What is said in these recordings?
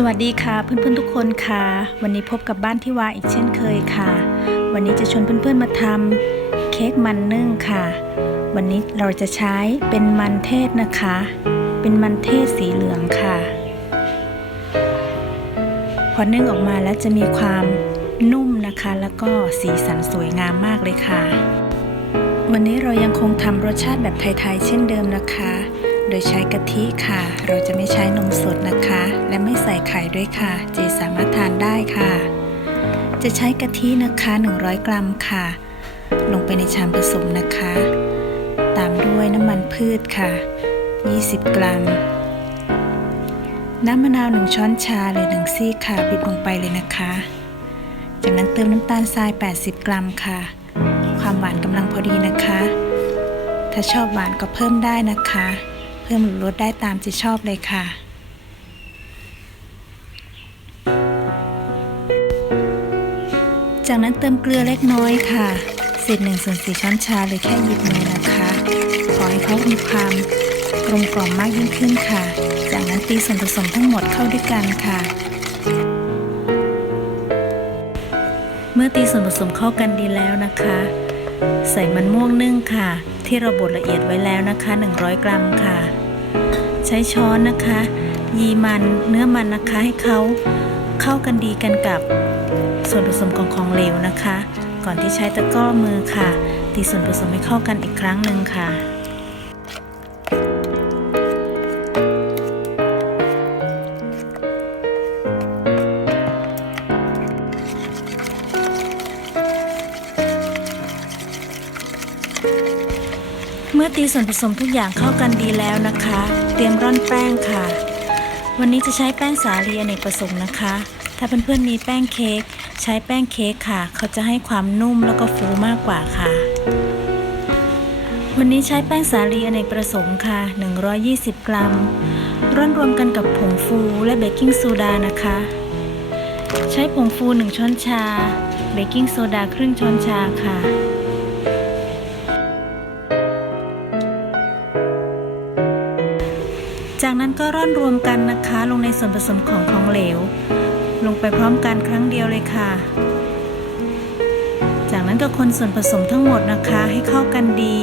สวัสดีค่ะเพื่อนๆทุกคนค่ะ วันนี้พบกับบ้านที่วาอีกเช่นเคยค่ะ วันนี้จะชวนเพื่อนๆมาทำเค้กมันนึ่งค่ะ วันนี้เราจะใช้เป็นมันเทศนะคะ เป็นมันเทศสีเหลืองค่ะ พอนึ่งออกมาแล้วจะมีความนุ่มนะคะ แล้วก็สีสันสวยงามมากเลยค่ะ วันนี้เรายังคงทำรสชาติแบบไทยๆเช่นเดิมนะคะ โดยใช้กะทิค่ะ เราจะไม่ใช้นมสดนะคะ และไม่ใส่ไข่ด้วยค่ะเจสามารถทานได้ค่ะ จะใช้กะทินะคะ 100 กรัมค่ะ ลงไปในชามผสมนะคะ ตามด้วยน้ำมันพืชค่ะ 20 กรัม น้ำมะนาว 1 ช้อนชาหรือ1ซี่ค่ะบีบลงไปเลยนะคะ จากนั้นเติมน้ำตาลทราย 80 กรัมค่ะ ความหวานกำลังพอดีนะคะ ถ้าชอบหวานก็เพิ่มได้นะคะ พิ่มหรือลดได้ตามที่ชอบเลยค่ะจากนั้นเติมเกลือเล็กน้อยค่ะ เศษหนึ่งส่วนสี่ช้อนชาหรือแค่หยิบมือนะคะ ขอให้เขามีความกลมกล่อมมากยิ่งขึ้นค่ะ จากนั้นตีส่วนผสมทั้งหมดเข้าด้วยกันค่ะ เมื่อตีส่วนผสมเข้ากันดีแล้วนะคะ ใส่มันม่วงนึ่งค่ะ ที่เราบดละเอียดไว้แล้วนะคะ 100 กรัมค่ะ ใช้ช้อนนะคะ ยีมันเนื้อมันนะคะให้เขาเข้ากันดีกันกับส่วนผสมของของเหลวนะคะ ก่อนที่ใช้ตะกร้อมือค่ะ ตีส่วนผสมให้เข้ากันอีกครั้งหนึ่งค่ะ อตีส่วนผสมทุกอย่างเข้ากันดีแล้วนะคะ เตรียมร่อนแป้งค่ะ วันนี้จะใช้แป้งสาลีอเนกประสงค์นะคะ ถ้าเพื่อนๆมีแป้งเค้กใช้แป้งเค้กค่ะ เขาจะให้ความนุ่มแล้วก็ฟูมากกว่าค่ะ วันนี้ใช้แป้งสาลีอเนกประสงค์ค่ะ 120 กรัม ร่อนรวมกันกับผงฟูและเบกกิ้งโซดานะคะ ใช้ผงฟู 1 ช้อนชา เบกกิ้งโซดาครึ่งช้อนชาค่ะ จากนั้นก็ร่อนรวมกันนะคะ ลงในส่วนผสมของของเหลว ลงไปพร้อมกันครั้งเดียวเลยค่ะ จากนั้นก็คนส่วนผสมทั้งหมดนะคะ ให้เข้ากันดี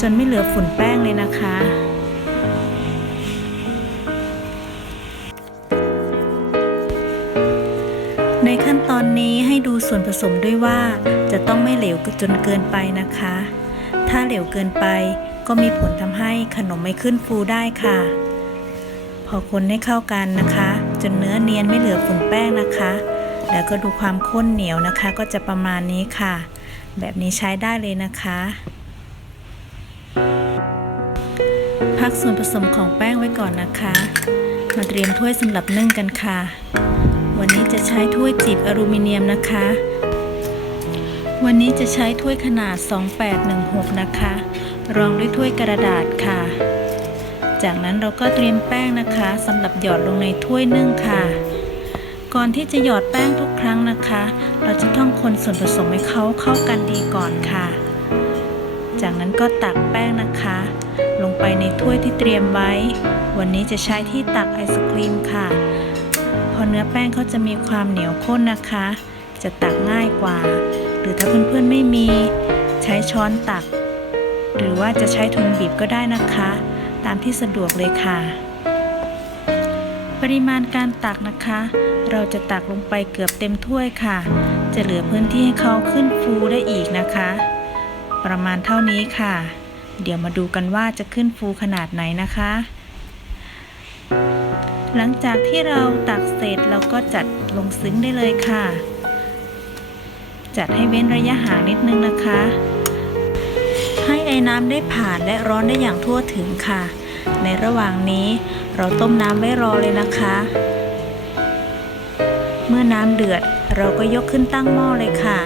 จนไม่เหลือฝุ่นแป้งเลยนะคะในขั้นตอนนี้ให้ดูส่วนผสมด้วยว่าจะต้องไม่เหลวจนเกินไปนะคะ ถ้าเหลวเกินไป ก็มีผลทำให้ขนมไม่ขึ้นฟูได้ค่ะ พอคนให้เข้ากันนะคะ จนเนื้อเนียนไม่เหลือฝุ่นแป้งนะคะ แล้วก็ดูความข้นเหนียวนะคะ ก็จะประมาณนี้ค่ะ แบบนี้ใช้ได้เลยนะคะพักส่วนผสมของแป้งไว้ก่อนนะคะ มาเตรียมถ้วยสำหรับนึ่งกันค่ะ วันนี้จะใช้ถ้วยจีบอลูมิเนียมนะคะ วันนี้จะใช้ถ้วยขนาด 2816 นะคะ รองด้วยถ้วยกระดาษค่ะ จากนั้นเราก็เตรียมแป้งนะคะสำหรับหยอดลงในถ้วยนึ่งค่ะ ก่อนที่จะหยอดแป้งทุกครั้งนะคะ เราจะต้องคนส่วนผสมให้เขาเข้ากันดีก่อนค่ะ จากนั้นก็ตักแป้งนะคะ ลงไปในถ้วยที่เตรียมไว้ วันนี้จะใช้ที่ตักไอศครีมค่ะพอเนื้อแป้งเขาจะมีความเหนียวข้นนะคะ จะตักง่ายกว่า หรือถ้าเพื่อนๆไม่มี ใช้ช้อนตัก หรือว่าจะใช้ถุงบีบก็ได้นะคะ ตามที่สะดวกเลยค่ะ ปริมาณการตักนะคะ เราจะตักลงไปเกือบเต็มถ้วยค่ะ จะเหลือพื้นที่ให้เขาขึ้นฟูได้อีกนะคะ ประมาณเท่านี้ค่ะ เดี๋ยวมาดูกันว่าจะขึ้นฟูขนาดไหนนะคะ หลังจากที่เราตักเสร็จเราก็จัดลงซึ้งได้เลยค่ะจัดให้เว้นระยะห่างนิดนึงนะคะ ให้ไอ้น้ำได้ผ่านและร้อนได้อย่างทั่วถึงค่ะ ในระหว่างนี้เราต้มน้ำไว้รอเลยนะคะ เมื่อน้ำเดือดเราก็ยกขึ้นตั้งหม้อเลยค่ะ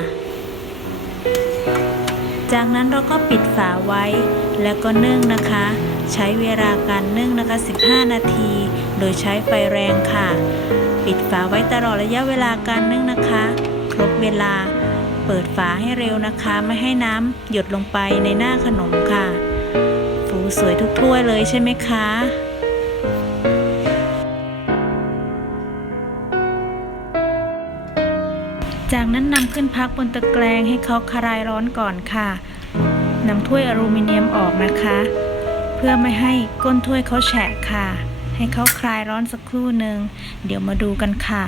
จากนั้นเราก็ปิดฝาไว้ แล้วก็นึ่งนะคะ ใช้เวลาการนึ่งนะคะ 15 นาที โดยใช้ไฟแรงค่ะ ปิดฝาไว้ตลอดระยะเวลาการนึ่งนะคะ ครบเวลา เปิดฝาให้เร็วนะคะ ไม่ให้น้ำหยดลงไปในหน้าขนมค่ะ ฟูสวยทุกถ้วยเลยใช่ไหมคะจากนั้นนำขึ้นพักบนตะแกรงให้เขาคลายร้อนก่อนค่ะนำถ้วยอลูมิเนียมออกนะคะ เพื่อไม่ให้ก้นถ้วยเขาแฉะค่ะ ให้เขาคลายร้อนสักครู่หนึ่งเดี๋ยวมาดูกันค่ะ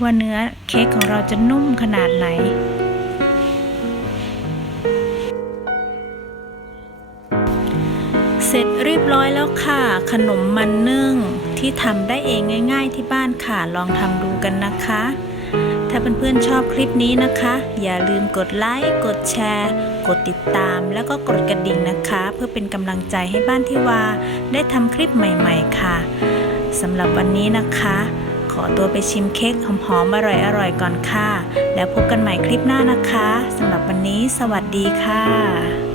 ว่าเนื้อเค้กของเราจะนุ่มขนาดไหน ร้อยแล้วค่ะ ขนมมันนึ่งที่ทำได้เองง่าย ๆ ที่บ้านค่ะ ลองทำดูกันนะคะ ถ้าเพื่อนๆชอบคลิปนี้นะคะ อย่าลืมกดไลค์ กดแชร์ กดติดตาม แล้วก็กดกระดิ่งนะคะ เพื่อเป็นกำลังใจให้บ้านที่วาได้ทำคลิปใหม่ ๆ ค่ะสำหรับวันนี้นะคะ ขอตัวไปชิมเค้กหอมๆอร่อยๆก่อนค่ะ แล้วพบกันใหม่คลิปหน้านะคะสำหรับวันนี้ สวัสดีค่ะ